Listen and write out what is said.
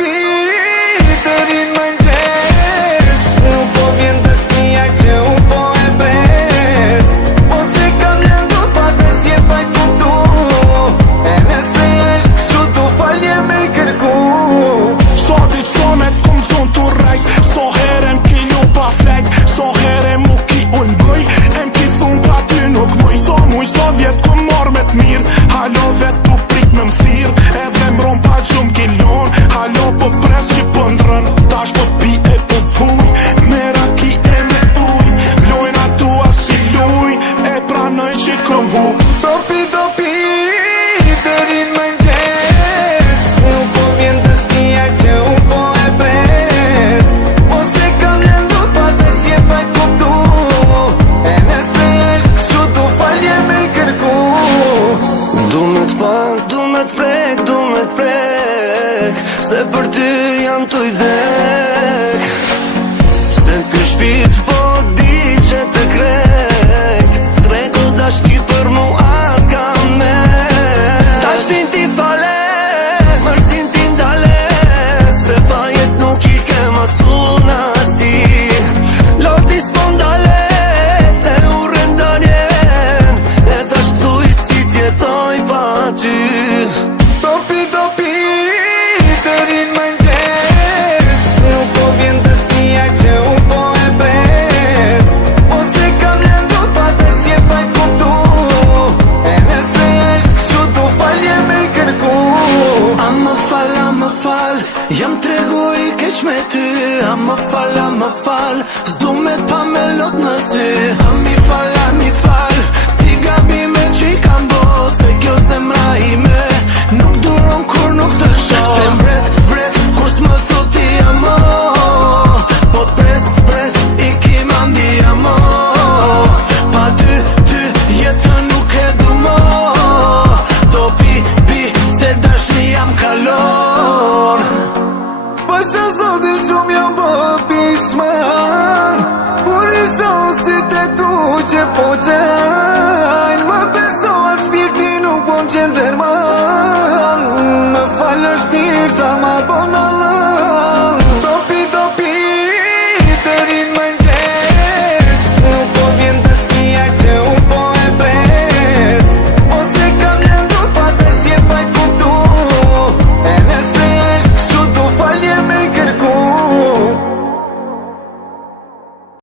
pi deri në mëngjes. Nuk po vjen besnia që u po e pres. Ose kam lëndur pa besje pa kuptu. E nëse është kështu tu falje me i kërku. So ditë sonet kom zonë të rejt. So herën kilo pa flejt. So herën mu ki unë bëj. Em ki thunë pa ty nuk mëj. So muj so vjet kom marrë me t'mirë. Halo vet tu prit me m'thirë. Edhe m'ron pa gjumë kilon. Halo po pres që po ndrën. Tash po pi e po fuj. Me raki e me uj. Lojna tu as që luj. E pranoj që kom hu. Do pi deri në mëngjes. Nuk po vjen besnia që u po e pres. Ose kam lëndur pa besje pa kuptu. E nëse është kështu tu falje me i kërku. Du me t'fal, du me t'prek, du me t'prek. Se për ty jam t'u i vdek. Se ky shpirt po di që të krejt. Treko dashki për mu atë kam me. Dashtin ti fale, mërsin ti ndale. Se fajet nuk i ke masun as ti. Loti s'pondale, e u rëndanjen. E tash t'uj si t'jetoj pa ty. Do pi deri në mëngjes. Nuk po vjen besnia që u po e pres. Ose kam lëndur pa besje pa kuptu. E nëse është kështu tu falje me i kërku. A më fal, jam tregu i keq me ty. A më fal, s'du me t'pa me lot në sy. A mi fal, ti gabime që i kam bo. Se kjo zemra ime nuk duron kur nuk të shoh. Se m'vret, kur s'më thoti amo. Po t'pres, i kim andi amo. Pa ty jetën nuk e du mo. Do pi, se dashni jam kalon. Pasha zotin shumë jam po pishman. Kur i shoh sytë tu që po qajnë. Më beso a shpirti nuk po m'qen derman. Më falë shpirta ma bona